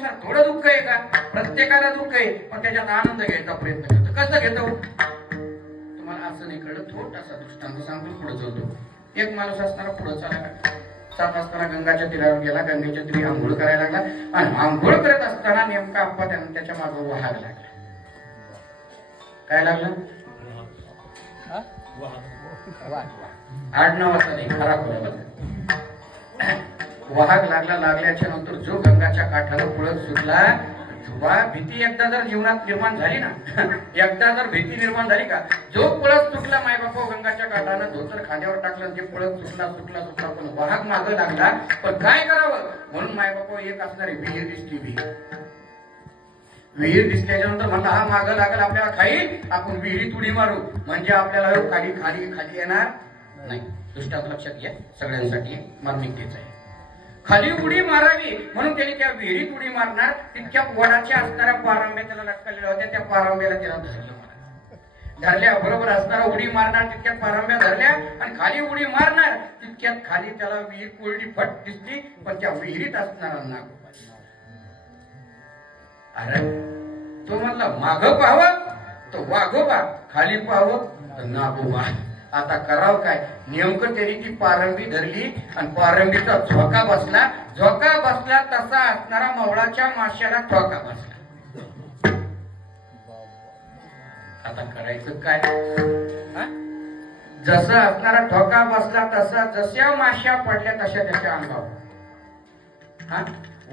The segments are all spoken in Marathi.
संसार थोडं दुःख आहे का? प्रत्येकाला दुःख आहे, पण त्याच्यात आनंद घ्यायचा प्रयत्न करतो. कसं घेतो तुम्हाला असं नाही कळलं. छोटासा दृष्टांत सांगतो, पुढे चलतो. एक माणूस असताना पुढे चालला, जात असताना गंगाच्या तीरावर गेला. गंगेच्या तीरी आंघोळ करायला लागला आणि आंघोळ करत असताना नेमका आप्पा त्याच्या मागे वाहाग लागला. काय लागलं? आडनावाचा नाही, खरा खोला. वाहक लागला. लागल्याच्या नंतर जो गंगाच्या काठाला पुढे सुटला, भीती एकदा जर जीवनात निर्माण झाली ना, एकदा जर भीती निर्माण झाली का, जो पळत सुटला माय बापा गंगाच्या काठानं धोतर खांद्यावर टाकलं, ते पळत सुटला पण वाहक मागं लागला. पण काय करावं म्हणून माय बापा एक असणारी विहीर दिसली. विहीर दिसल्याच्या नंतर म्हणला हा मागं लागल आपल्याला खाईल, आपण विहिरीत उडी मारू म्हणजे आपल्याला खाली खाली खाली येणार नाही. दृष्टांत लक्षात घ्या, सगळ्यांसाठी मार्मिकतेच आहे. खाली उडी मारावी म्हणून त्याने त्या विहिरीत उडी मारणार. तितक्या वडाच्या असणाऱ्या पारंब्या त्याला लटकलेल्या होत्या. त्या पारंब्याला त्याला धरल्या बरोबर असणारा उडी मारणार, तितक्यात पारंब्या धरल्या आणि खाली उडी मारणार. तितक्यात खाली त्याला विहीर कोरडी फट दिसली, पण त्या विहिरीत असणारा नागोबा. अरे तो म्हणला माग पाहावं तो वाघोबा, खाली पाहावं तर नागोबा. आता करावं काय? नेमकं त्यांनी ती पारंबी धरली आणि पारंबीचा झोका बसला. झोका बसला तसा असणारा मवळाच्या माश्याला झोका बसला. आता करायचं काय? जसा असणारा ठोका बसला तसा जशा माश्या पडल्या तशा त्याच्या अंगावर.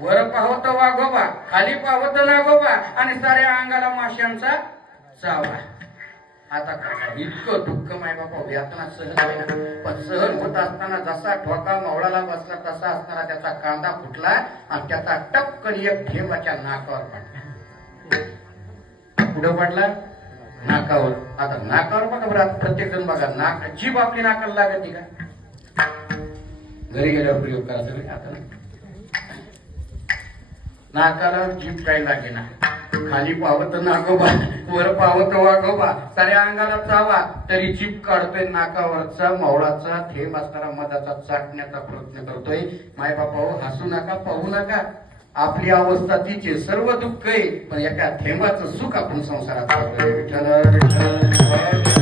वर पाहत वाघोबा, खाली पाहत नागोबा आणि साऱ्या अंगाला माश्यांचा चावा. आता काय? इतकं दुःख माय बापा व्यातना सहन होईना. पण सहन होत असताना जसा ठोका मवळाला बसला तसा असणारा त्याचा कांदा फुटला आणि त्याचा टपकन एक थेंबाच्या नाकावर पडला. कुठं पडला? नाकावर. आता नाकावर बघा बरं, प्रत्येक जण बघा, नाक जीभ आपली नाकाला लागते का? घरी गेल्यावर प्रयोग करा सगळे. आता नाकाला जीभ काही लागेना. खाली पावत नागोबा, वर पावत वाघोबा, साऱ्या अंगाला चावा, तरी जीभ काढतोय नाकावरचा मवळाचा थेंब असणारा मधाचा चाटण्याचा प्रयत्न करतोय. माय बापा हसू नका, पाहू नका. आपली अवस्था तिचे सर्व दुःख आहे, पण एका थेंबाचं सुख आपण संसारात. विठ्ठल विठ्ठल